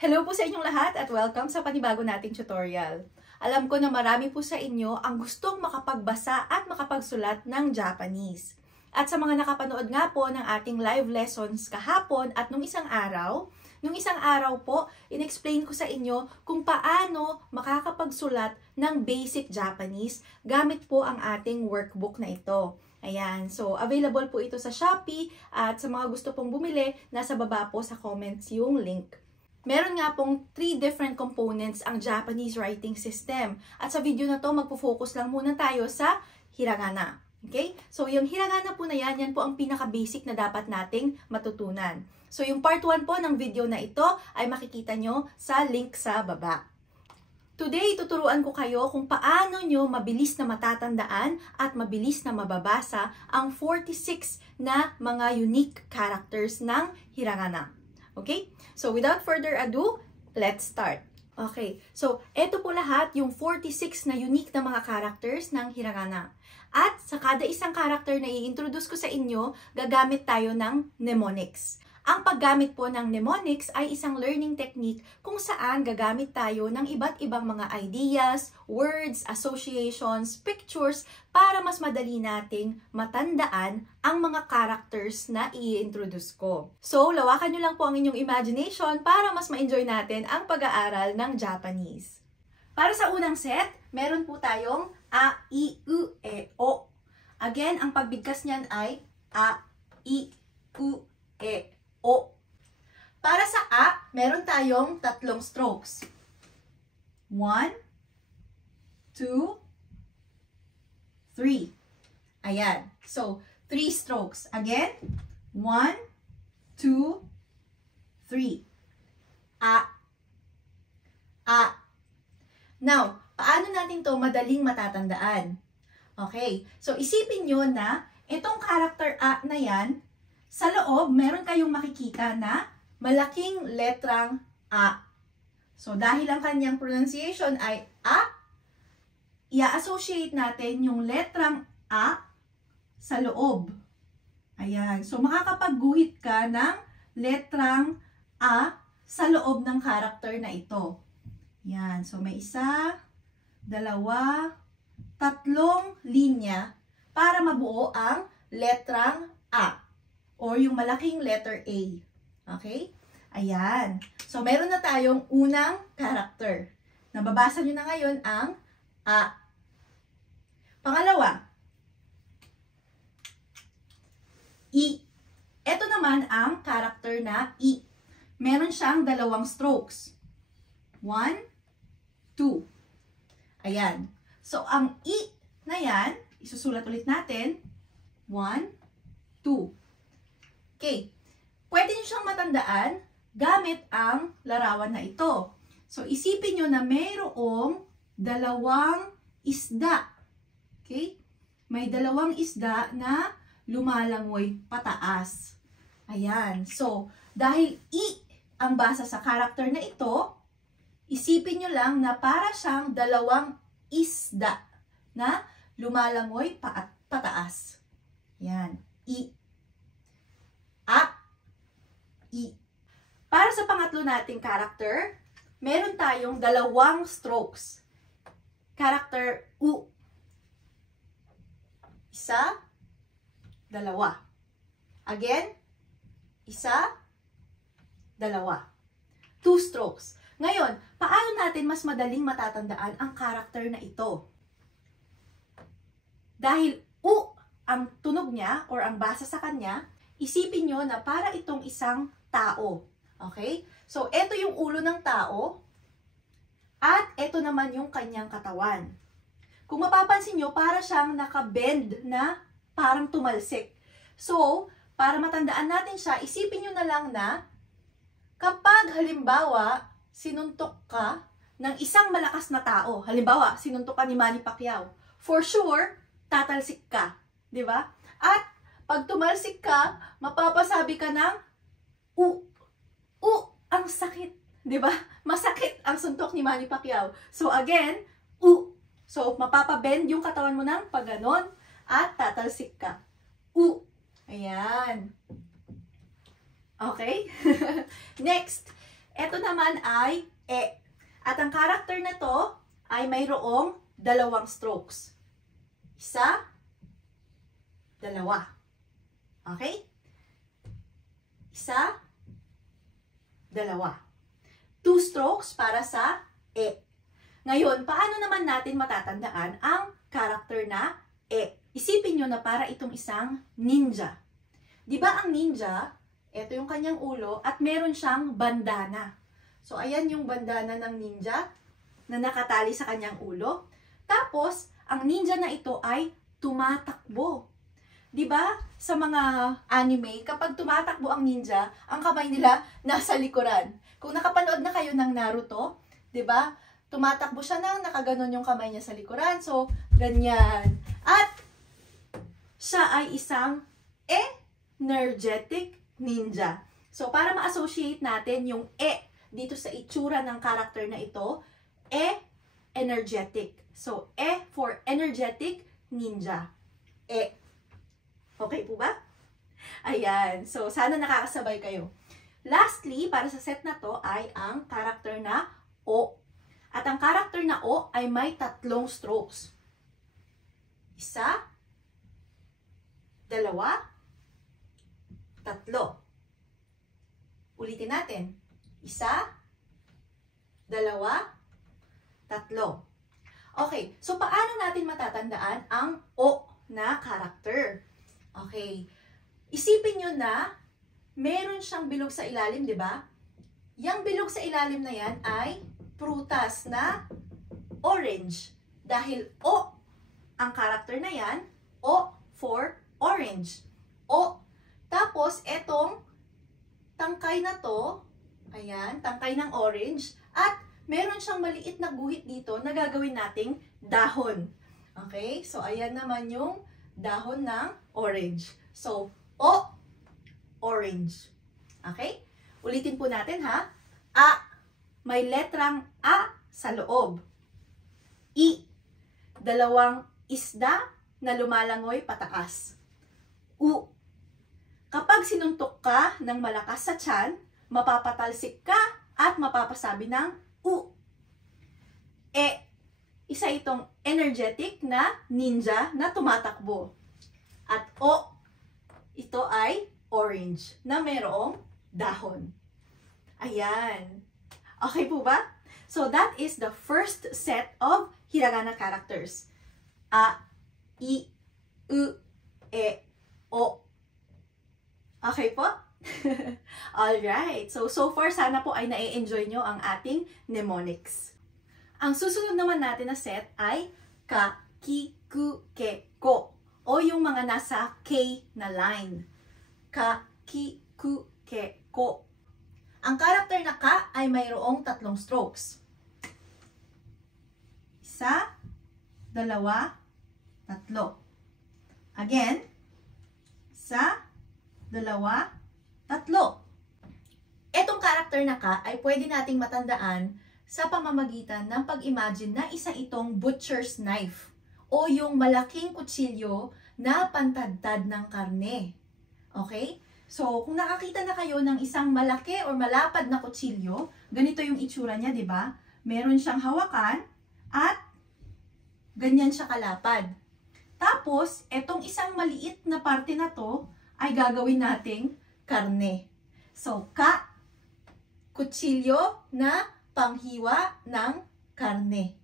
Hello po sa inyong lahat at welcome sa panibago nating tutorial. Alam ko na marami po sa inyo ang gustong makapagbasa at makapagsulat ng Japanese. At sa mga nakapanood nga po ng ating live lessons kahapon at nung isang araw po, in-explain ko sa inyo kung paano makakapagsulat ng basic Japanese gamit po ang ating workbook na ito. Ayan, so available po ito sa Shopee at sa mga gusto pong bumili, nasa baba po sa comments yung link. Meron nga pong 3 different components ang Japanese writing system. At sa video na to, magpo-focus lang muna tayo sa hiragana. Okay? So, yung hiragana po na yan po ang pinaka-basic na dapat nating matutunan. So, yung part 1 po ng video na ito ay makikita nyo sa link sa baba. Today, tuturuan ko kayo kung paano nyo mabilis na matatandaan at mabilis na mababasa ang 46 na mga unique characters ng hiragana. Okay? So, without further ado, let's start. Okay. So, eto po lahat yung 46 na unique na mga characters ng hiragana. At sa kada isang character na i-introduce ko sa inyo, gagamit tayo ng mnemonics. Ang paggamit po ng mnemonics ay isang learning technique kung saan gagamit tayo ng iba't ibang mga ideas, words, associations, pictures para mas madali nating matandaan ang mga characters na i-introduce ko. So, lawakan nyo lang po ang inyong imagination para mas ma-enjoy natin ang pag-aaral ng Japanese. Para sa unang set, meron po tayong a, i, u, e, o. Again, ang pagbigkas niyan ay a, i, u, e, o. Para sa a, meron tayong 3 strokes. 1, 2, 3. Ayan. So, 3 strokes. Again, 1, 2, 3. A. A. Now, paano natin to madaling matatandaan? Okay. So, isipin nyo na itong character a na yan, sa loob, meron kayong makikita na malaking letrang A. So, dahil ang kanyang pronunciation ay A, i-associate natin yung letrang A sa loob. Ayan. So, makakapagguhit ka ng letrang A sa loob ng character na ito. Ayan. So, may 1, 2, 3 linya para mabuo ang letrang A. Or yung malaking letter A. Okay? Ayan. So, meron na tayong unang character. Nababasa nyo na ngayon ang A. Pangalawa, I. Ito naman ang character na I. Meron siyang 2 strokes. 1, 2. Ayan. So, ang I na yan, isusulat ulit natin. 1, 2. Okay, pwede nyo siyang matandaan gamit ang larawan na ito. So, isipin nyo na mayroong 2 isda. Okay? May 2 isda na lumalangoy pataas. Ayan. So, dahil I ang basa sa character na ito, isipin nyo lang na para siyang 2 isda na lumalangoy pataas. Ayan. I. A, I. Para sa pangatlo nating character, meron tayong 2 strokes. Character U. 1, 2. Again, 1, 2. 2 strokes. Ngayon, paano natin mas madaling matatandaan ang character na ito? Dahil U ang tunog niya or ang basa sa kanya, isipin nyo na para itong isang tao. Okay? So, ito yung ulo ng tao at ito naman yung kanyang katawan. Kung mapapansin nyo, para siyang nakabend na parang tumalsik. So, para matandaan natin siya, isipin nyo na lang na kapag halimbawa, sinuntok ka ng isang malakas na tao, halimbawa, sinuntok ka ni Manny Pacquiao, for sure, tatalsik ka. Diba? At pag tumalsik ka, mapapasabi ka ng U. U, ang sakit. Diba? Masakit ang suntok ni Manny Pacquiao. So again, U. So mapapabend yung katawan mo ng pagganon at tatalsik ka. U. Ayan. Okay? Next, Ito naman ay E. At ang character na to ay mayroong dalawang strokes. Isa, dalawa. Okay? Isa, dalawa. 2 strokes para sa E. Ngayon, paano naman natin matatandaan ang character na E? Isipin nyo na para itong isang ninja. Di ba ang ninja, ito yung kanyang ulo at meron siyang bandana. So, ayan yung bandana ng ninja na nakatali sa kanyang ulo. Tapos, ang ninja na ito ay tumatakbo. Di ba sa mga anime, kapag tumatakbo ang ninja, ang kamay nila nasa likuran. Kung nakapanood na kayo ng Naruto, di ba? Tumatakbo siya nang nakaganon yung kamay niya sa likuran. So, ganyan. At, siya ay isang energetic ninja. So, para ma-associate natin yung E dito sa itsura ng character na ito, energetic. So, E for energetic ninja. E. Okay po ba? Ayan. So, sana nakakasabay kayo. Lastly, para sa set na to ay ang character na O. At ang character na O ay may 3 strokes. Isa, dalawa, 3. Ulitin natin. Isa, dalawa, 3. Okay, so paano natin matatandaan ang O na character? Okay, isipin nyo na meron siyang bilog sa ilalim, di ba? Yang bilog sa ilalim na yan ay prutas na orange. Dahil O ang character na yan, O for orange. O. Tapos, etong tangkay na to, ayan, tangkay ng orange, at meron siyang maliit na guhit dito na gagawin nating dahon. Okay? So, ayan naman yung dahon ng orange. So, O, orange. Okay? Ulitin po natin ha. A, may letrang A sa loob. I, dalawang isda na lumalangoy pataas. U, kapag sinuntok ka ng malakas sa tiyan, mapapatalsik ka at mapapasabi ng U. E, isa itong energetic na ninja na tumatakbo. At O, ito ay orange na mayroong dahon. Ayan. Okay po ba? So that is the first set of hiragana characters. A, I, U, E, O. Okay po? Alright. So far, sana po ay na-enjoy nyo ang ating mnemonics. Ang susunod naman natin na set ay ka, ki, ku, ke, ko. O yung mga nasa K na line. Ka, ki, ku, ke, ko. Ang character na ka ay mayroong 3 strokes. Isa, dalawa, 3. Again, isa, dalawa, 3. Etong character na ka ay pwede nating matandaan sa pamamagitan ng pag-imagine na isa itong butcher's knife o yung malaking kutsilyo na pantadtad ng karne. Okay? So, kung nakakita na kayo ng isang malaki or malapad na kutsilyo, ganito yung itsura niya, di ba? Meron siyang hawakan at ganyan siya kalapad. Tapos, etong isang maliit na parte na to ay gagawin nating karne. So, ka, kutsilyo na panghiwa ng karne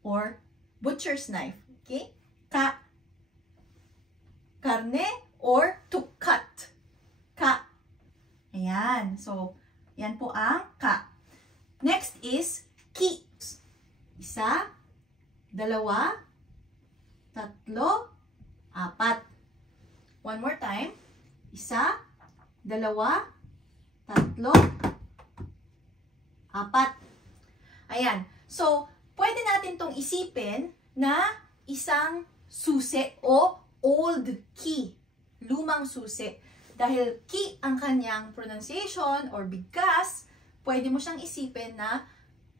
or butcher's knife. Okay? Ka, karne or to cut. Ka. Ayan. So, yan po ang ka. Next is ki. Isa, dalawa, 3, 4. One more time. Isa, dalawa, 3, 4. Ayan. So, pwede natin tong isipin na isang susi o old key. Lumang susi. Dahil ki ang kanyang pronunciation or bigkas, pwede mo siyang isipin na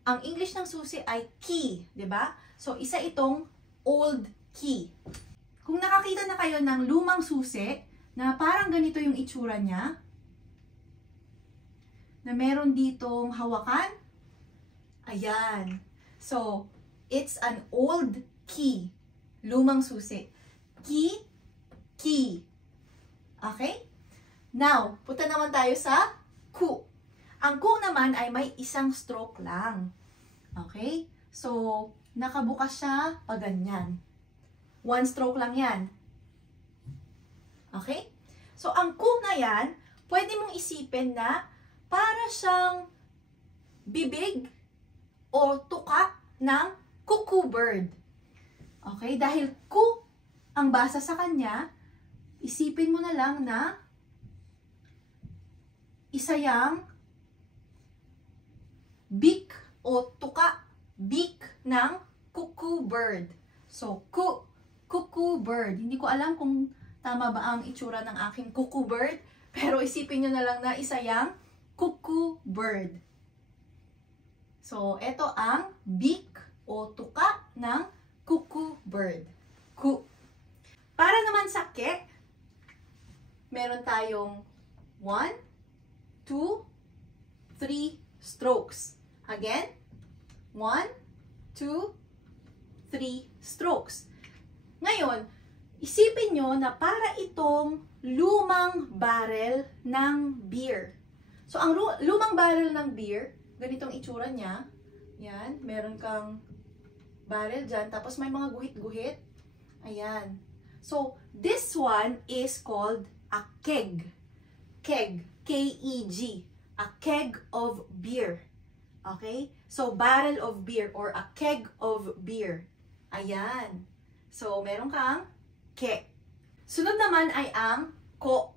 ang English ng susi ay key, di ba? So, isa itong old key. Kung nakakita na kayo ng lumang susi, na parang ganito yung itsura niya, na meron ditong hawakan? Ayan. So, it's an old key. Lumang susi. Key, key. Okay? Now, punta naman tayo sa ku. Ang ku naman ay may isang stroke lang. Okay? So, nakabukas siya pa ganyan. One stroke lang yan. Okay? So, ang ku na yan, pwede mong isipin na para siyang bibig o tuka ng cuckoo bird. Okay? Dahil ku ang basa sa kanya, isipin mo na lang na isa yang beak o tuka, beak ng cuckoo bird. So, cuckoo bird. Hindi ko alam kung tama ba ang itsura ng aking cuckoo bird, pero isipin nyo na lang na isa yang cuckoo bird. So, ito ang beak o tuka ng cuckoo bird. Ku. Para naman sa ke, meron tayong 1, 2, 3 strokes. Again, 1, 2, 3 strokes. Ngayon, isipin nyo na para itong lumang barrel ng beer. So, ang lumang barrel ng beer, ganitong itsura niya. Yan, meron kang barrel dyan, tapos may mga guhit-guhit. Ayan. So, this one is called a keg. Keg, K-E-G. A keg of beer. Okay? So, barrel of beer or a keg of beer. Ayan. So, meron kang ke. Sunod naman ay ang ko.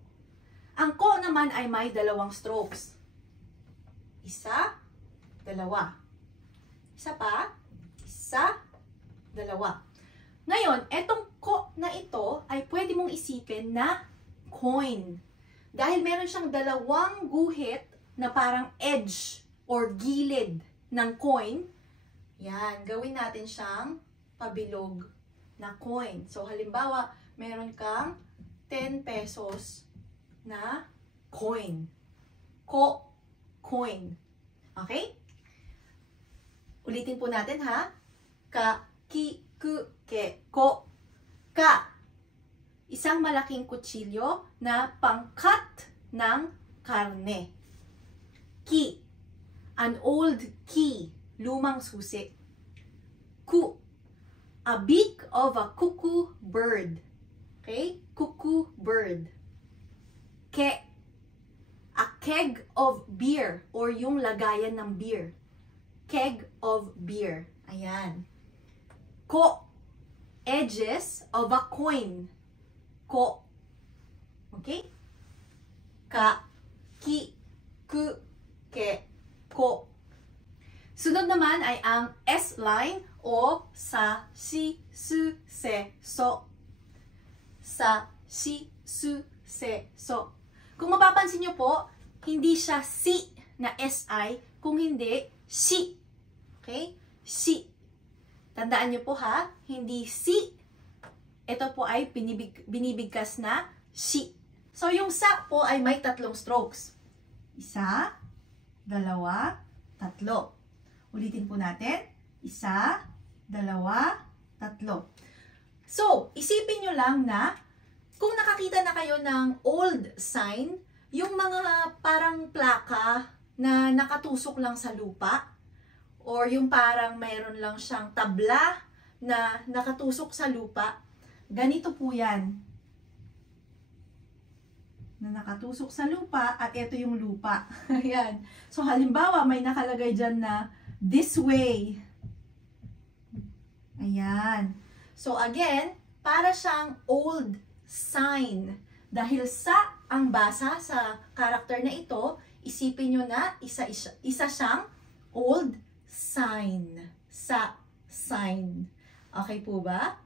Ang ko naman ay may dalawang strokes. Isa, dalawa. Isa pa, isa, dalawa. Ngayon, etong ko na ito ay pwede mong isipin na coin. Dahil meron siyang dalawang guhit na parang edge or gilid ng coin. Yan, gawin natin siyang pabilog na coin. So, halimbawa, meron kang 10 pesos na coin. Ko, coin. Okay? Ulitin po natin ha. Ka, ki, ku, ke, ko. Ka. Isang malaking kutsilyo na pang-cut ng karne. Ki. An old key. Lumang susi. Ku. A beak of a cuckoo bird. Okay? Cuckoo bird. Ke. A keg of beer or yung lagayan ng beer. Keg of beer. Ayan. Ko. Edges of a coin. Ko. Okay? Ka. Ki. Ku. Ke. Ko. Sunod naman ay ang S-line o sa, si, su, se, so. Sa, si, su, se, so. Kung mapapansin nyo po, hindi siya si na SI, kung hindi, si. Okay? Si. Tandaan nyo po ha, hindi si. Ito po ay binibigkas na si. So, yung sa po ay may tatlong strokes. Isa, dalawa, tatlo. Ulitin po natin. Isa, dalawa, tatlo. So, isipin nyo lang na kung nakakita na kayo ng old sign, yung mga parang plaka na nakatusok lang sa lupa, or yung parang mayroon lang siyang tabla na nakatusok sa lupa, ganito po yan. Na nakatusok sa lupa at ito yung lupa. Ayan. So, halimbawa, may nakalagay dyan na this way. Ayan. So, again, para siyang old sign. Dahil sa ang basa sa character na ito, isipin nyo na isa siyang old sign. Sa sign. Okay po ba?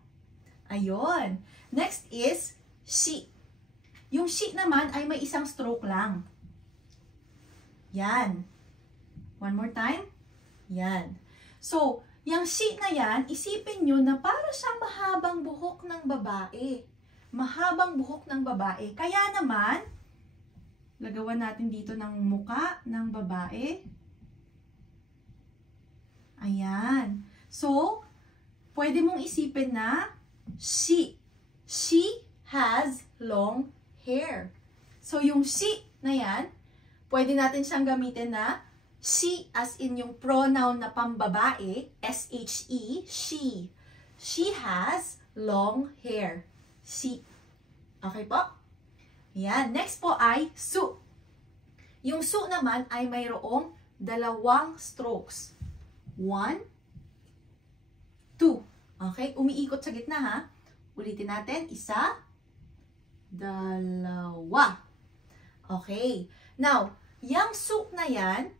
Ayun. Next is she. Yung she naman ay may isang stroke lang. Yan. One more time. Yan. So, yung she na yan, isipin nyo na para siyang mahabang buhok ng babae. Mahabang buhok ng babae. Kaya naman, Lagawan natin dito ng muka ng babae. Ayan. So, pwede mong isipin na she. She has long hair. So, yung she na yan, pwede natin siyang gamitin na she as in yung pronoun na pambabae, S-H-E, she. She has long hair. She. Okay po? Yan. Next po ay su. Yung su naman ay mayroong dalawang strokes. 1, 2. Okay? Umiikot sa gitna ha. Ulitin natin. 1, 2. Okay. Now, yung su na yan,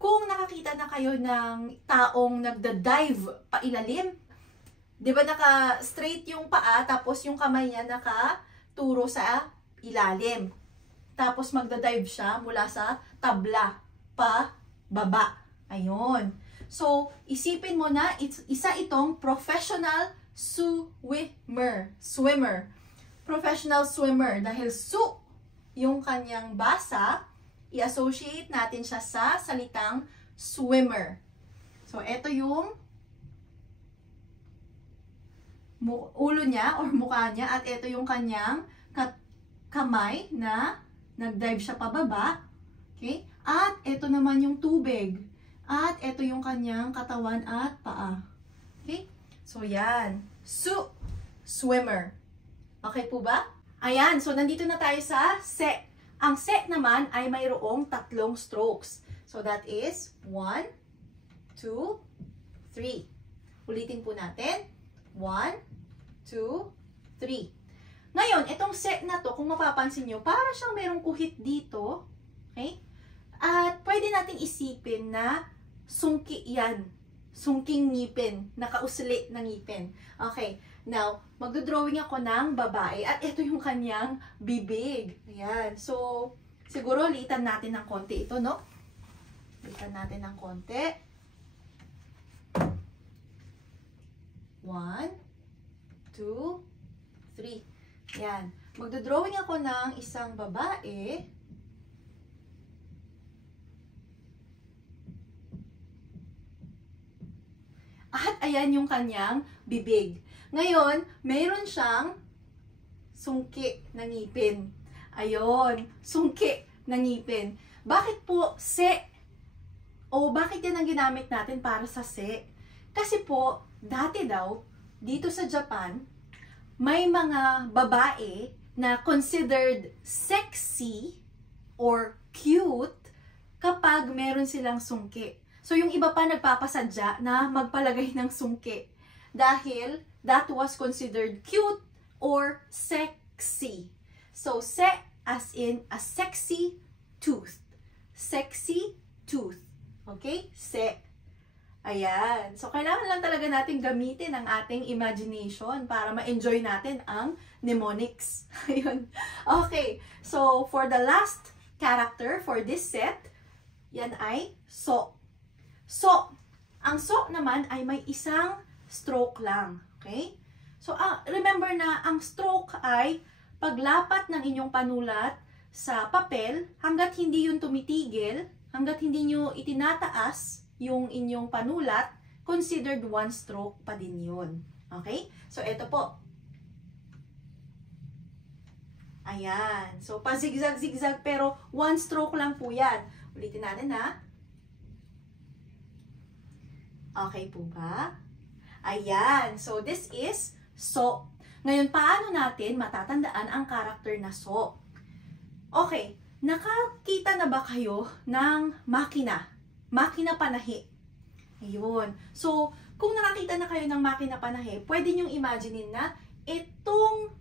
kung nakakita na kayo ng taong nagda-dive pailalim, di ba naka-straight yung paa, tapos yung kamay niya nakaturo sa ilalim. Tapos magda-dive siya mula sa tabla, pa, baba. Ayun. So, isipin mo na, isa itong professional swimmer. Professional swimmer. Dahil su, yung kanyang basa, i-associate natin siya sa salitang swimmer. So, ito yung ulo niya or mukha niya at ito yung kanyang kamay na nag-dive siya pababa. Okay? At ito naman yung tubig. At ito yung kanyang katawan at paa. Okay? So, yan. Su, swimmer. Okay po ba? Ayan. So, nandito na tayo sa se. Ang se naman ay mayroong 3 strokes. So, that is 1, 2, 3. Ulitin po natin. 1, 2, 3. Ngayon, itong se na to, kung mapapansin nyo, para siyang mayroong kuhit dito. Okay? At pwede nating isipin na sungki yan. Sungking ngipin. Nakausli ng ngipin. Okay. Now, magdodrawing ako ng babae at ito yung kanyang bibig. Ayan. So, siguro liitan natin ng konti ito, no? Liitan natin ng konti. 1, 2, 3. Yan. Magdodrawing ako ng isang babae. At ayan yung kanyang bibig. Ngayon, mayroon siyang sungki na ngipin. Ayun, sungki na ngipin. Bakit po se? O bakit yan ang ginamit natin para sa se? Kasi po, dati daw, dito sa Japan, may mga babae na considered sexy or cute kapag meron silang sungki. So, yung iba pa nagpapasadya na magpalagay ng sungki dahil that was considered cute or sexy. So, se as in a sexy tooth. Sexy tooth. Okay? Se. Ayan. So, kailangan lang talaga natin gamitin ang ating imagination para ma-enjoy natin ang mnemonics. Ayun. Okay. So, for the last character for this set, yan ay so. So, ang so naman ay may isang stroke lang. Okay? So, remember na ang stroke ay paglapat ng inyong panulat sa papel hanggat hindi yun tumitigil, hanggat hindi nyo itinataas yung inyong panulat, considered one stroke pa din yun. Okay? So, ito po. Ayan. So, pa-zigzag-zigzag pero one stroke lang po yan. Ulitin natin ha. Okay po ba? Ayan. So, this is so. Ngayon, paano natin matatandaan ang character na so? Okay. Nakakita na ba kayo ng makina? Makina panahi. Ayun. So, kung nakakita na kayo ng makina panahi, pwede nyong imaginein na itong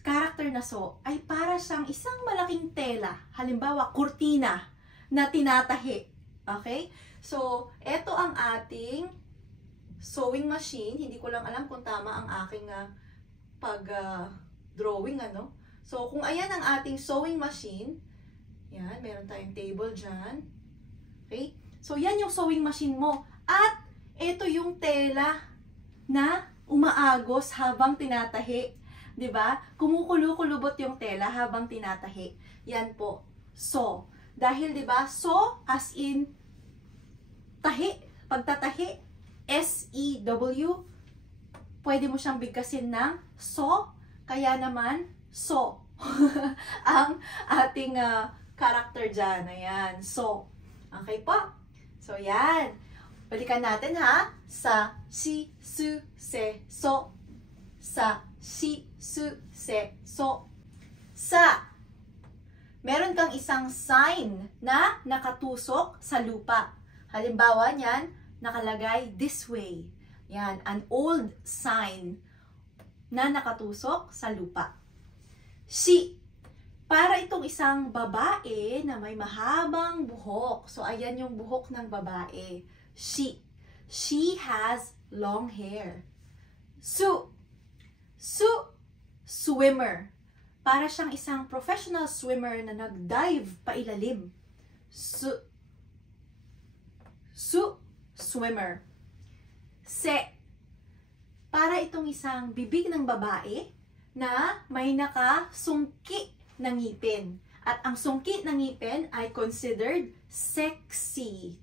character na so ay para siyang isang malaking tela. Halimbawa, kurtina na tinatahi. Okay? So, ito ang ating sewing machine. Hindi ko lang alam kung tama ang aking pag-drawing, ano. So, kung ayan ang ating sewing machine, yan, meron tayong table dyan. Okay? So, yan yung sewing machine mo. At, ito yung tela na umaagos habang tinatahi. 'Di ba? Kumukulo-kulubot yung tela habang tinatahi. Yan po. So, dahil 'di ba? So as in tahi, pagtatahi, S-E-W, pwede mo siyang bigkasin ng so, kaya naman so. Ang ating character dyan. Ayan. So. Okay po? So, yan. Balikan natin ha. Sa, si, su, se, so. Sa, si, su, se, so. Sa. Meron kang isang sign na nakatusok sa lupa. Halimbawa niyan, nakalagay this way. Yan. An old sign na nakatusok sa lupa. She. Para itong isang babae na may mahabang buhok. So, ayan yung buhok ng babae. She. She has long hair. Su. Su. Swimmer. Para siyang isang professional swimmer na nag-dive pailalim. Su. Su. Swimmer. Se. Para itong isang bibig ng babae na may nakasungki ng ngipin. At ang sungki ng ngipin ay considered sexy.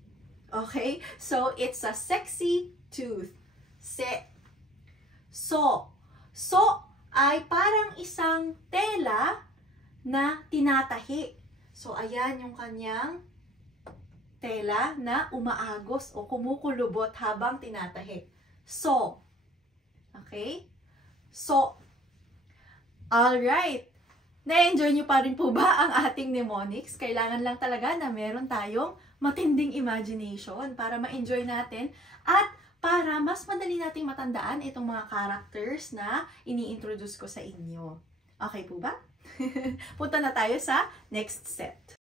Okay? So, it's a sexy tooth. Se. So. So ay parang isang tela na tinatahi. So, ayan yung kanyang tela na umaagos o kumukulubot habang tinatahi. So. Okay? So. Alright. Na-enjoy nyo pa rin po ba ang ating mnemonics? Kailangan lang talaga na meron tayong matinding imagination para ma-enjoy natin at para mas madali nating matandaan itong mga characters na ini-introduce ko sa inyo. Okay po ba? Punta na tayo sa next set.